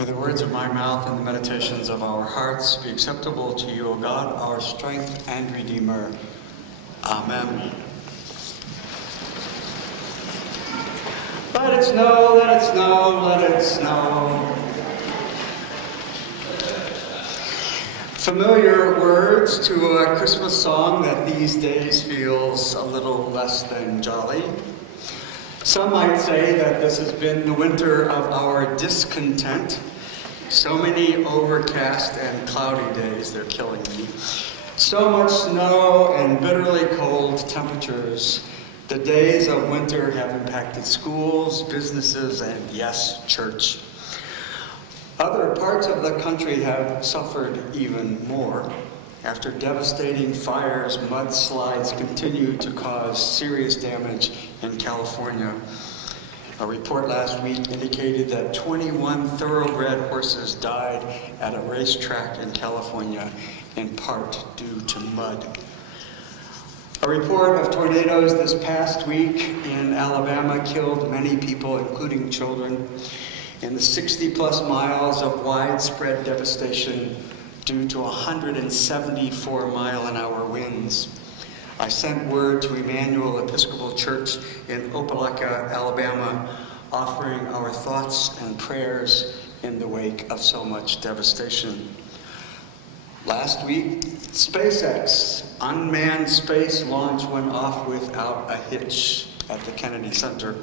May the words of my mouth and the meditations of our hearts be acceptable to you, O God, our strength and Redeemer. Amen. Let it snow, let it snow, let it snow. Familiar words to a Christmas song that these days feels a little less than jolly. Some might say that this has been the winter of our discontent. So many overcast and cloudy days, they're killing me. So much snow and bitterly cold temperatures. The days of winter have impacted schools, businesses, and yes, church. Other parts of the country have suffered even more. After devastating fires, mudslides continue to cause serious damage in California. A report last week indicated that 21 thoroughbred horses died at a racetrack in California, in part due to mud. A report of tornadoes this past week in Alabama killed many people, including children, in the 60-plus miles of widespread devastation due to 174-mile-an-hour winds. I sent word to Emmanuel Episcopal Church in Opelika, Alabama, offering our thoughts and prayers in the wake of so much devastation. Last week, SpaceX unmanned space launch went off without a hitch at the Kennedy Center.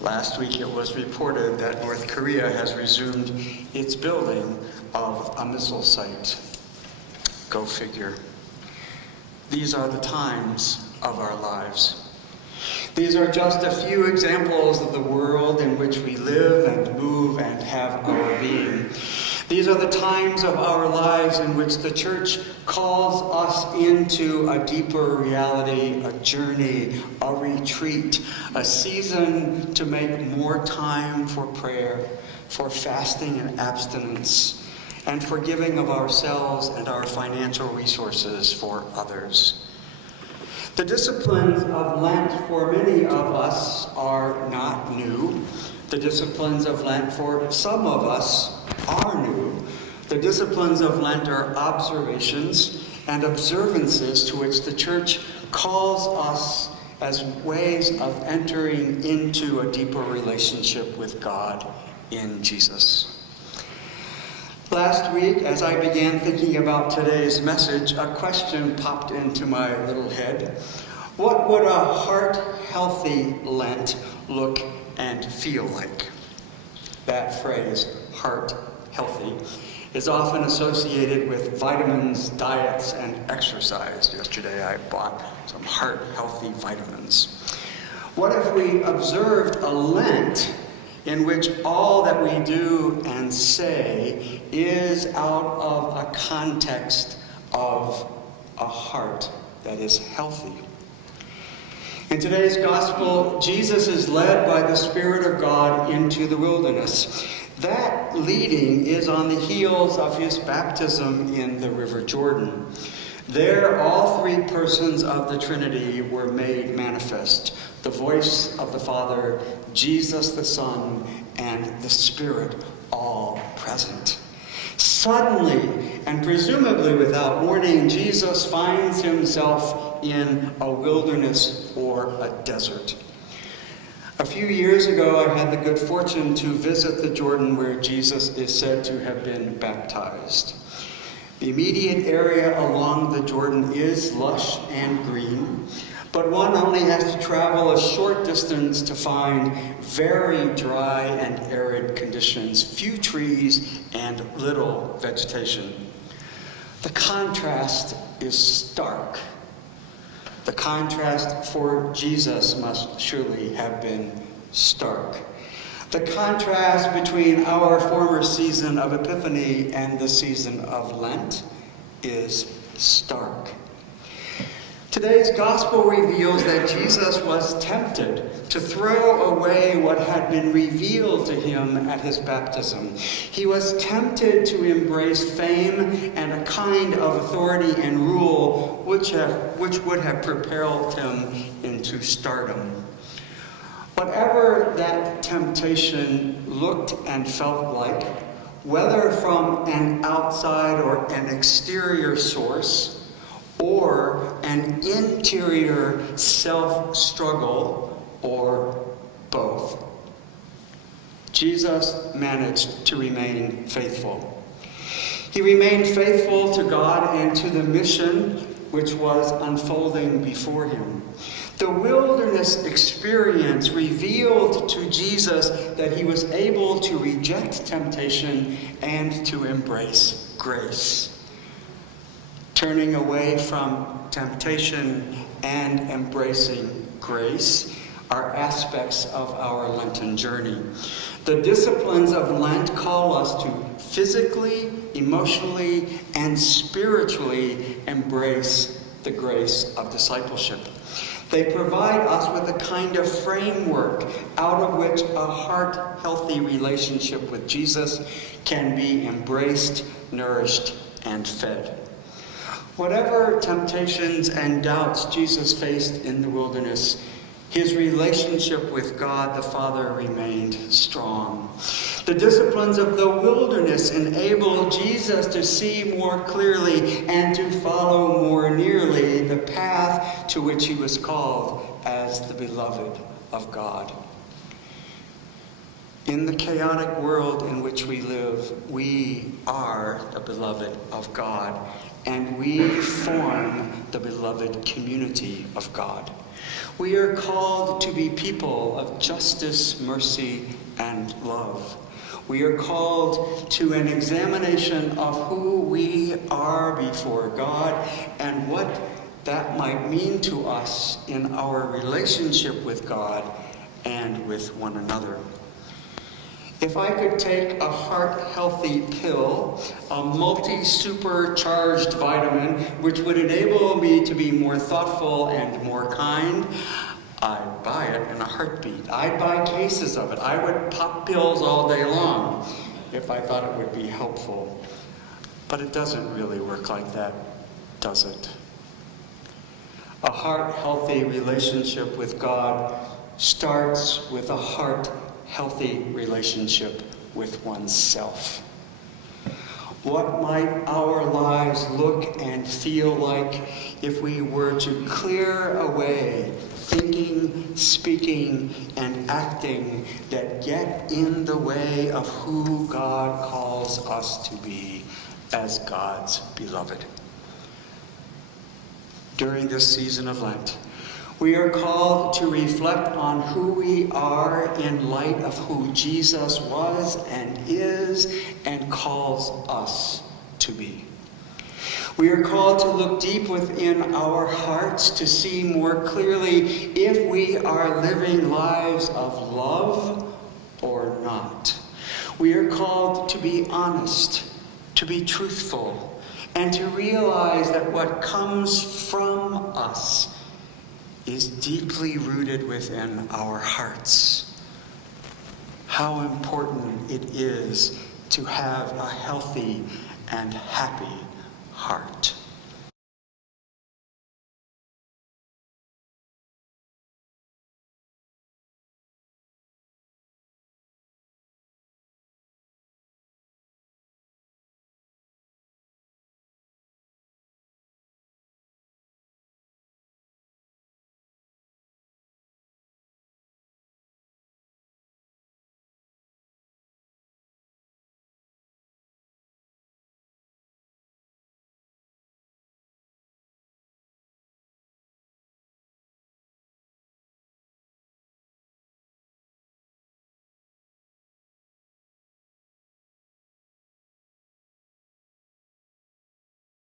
Last week, it was reported that North Korea has resumed its building of a missile site. Go figure. These are the times of our lives. These are just a few examples of the world in which we live and move and have our being. These are the times of our lives in which the church calls us into a deeper reality, a journey, a retreat, a season to make more time for prayer, for fasting and abstinence, and for giving of ourselves and our financial resources for others. The disciplines of Lent for many of us are not new. The disciplines of Lent for some of us are new. The disciplines of Lent are observations and observances to which the church calls us as ways of entering into a deeper relationship with God in Jesus. Last week, as I began thinking about today's message, a question popped into my little head. What would a heart-healthy Lent look and feel like? That phrase, heart-healthy, is often associated with vitamins, diets, and exercise. Yesterday, I bought some heart-healthy vitamins. What if we observed a Lent in which all that we do and say is out of a context of a heart that is healthy? In today's gospel, Jesus is led by the Spirit of God into the wilderness. That leading is on the heels of his baptism in the River Jordan. There, all three persons of the Trinity were made manifest. The voice of the Father, Jesus the Son, and the Spirit, all present. Suddenly, and presumably without warning, Jesus finds himself in a wilderness or a desert. A few years ago, I had the good fortune to visit the Jordan where Jesus is said to have been baptized. The immediate area along the Jordan is lush and green, but one only has to travel a short distance to find very dry and arid conditions, few trees and little vegetation. The contrast is stark. The contrast for Jesus must surely have been stark. The contrast between our former season of Epiphany and the season of Lent is stark. Today's gospel reveals that Jesus was tempted to throw away what had been revealed to him at his baptism. He was tempted to embrace fame and a kind of authority and rule which would have propelled him into stardom. Whatever that temptation looked and felt like, whether from an outside or an exterior source, or an interior self-struggle, or both. Jesus managed to remain faithful. He remained faithful to God and to the mission which was unfolding before him. The wilderness experience revealed to Jesus that he was able to reject temptation and to embrace grace. Turning away from temptation and embracing grace are aspects of our Lenten journey. The disciplines of Lent call us to physically, emotionally, and spiritually embrace the grace of discipleship. They provide us with a kind of framework out of which a heart-healthy relationship with Jesus can be embraced, nourished, and fed. Whatever temptations and doubts Jesus faced in the wilderness, his relationship with God the Father remained strong. The disciplines of the wilderness enabled Jesus to see more clearly and to follow more nearly the path to which he was called as the beloved of God. In the chaotic world in which we live, we are the beloved of God, and we form the beloved community of God. We are called to be people of justice, mercy, and love. We are called to an examination of who we are before God and what that might mean to us in our relationship with God and with one another. If I could take a heart-healthy pill, a multi-supercharged vitamin, which would enable me to be more thoughtful and more kind, I'd buy it in a heartbeat. I'd buy cases of it. I would pop pills all day long if I thought it would be helpful. But it doesn't really work like that, does it? A heart-healthy relationship with God starts with a heart-healthy relationship with oneself. What might our lives look and feel like if we were to clear away thinking, speaking, and acting that get in the way of who God calls us to be as God's beloved? During this season of Lent, we are called to reflect on who we are in light of who Jesus was and is and calls us to be. We are called to look deep within our hearts to see more clearly if we are living lives of love or not. We are called to be honest, to be truthful, and to realize that what comes from us is deeply rooted within our hearts. How important it is to have a healthy and happy heart.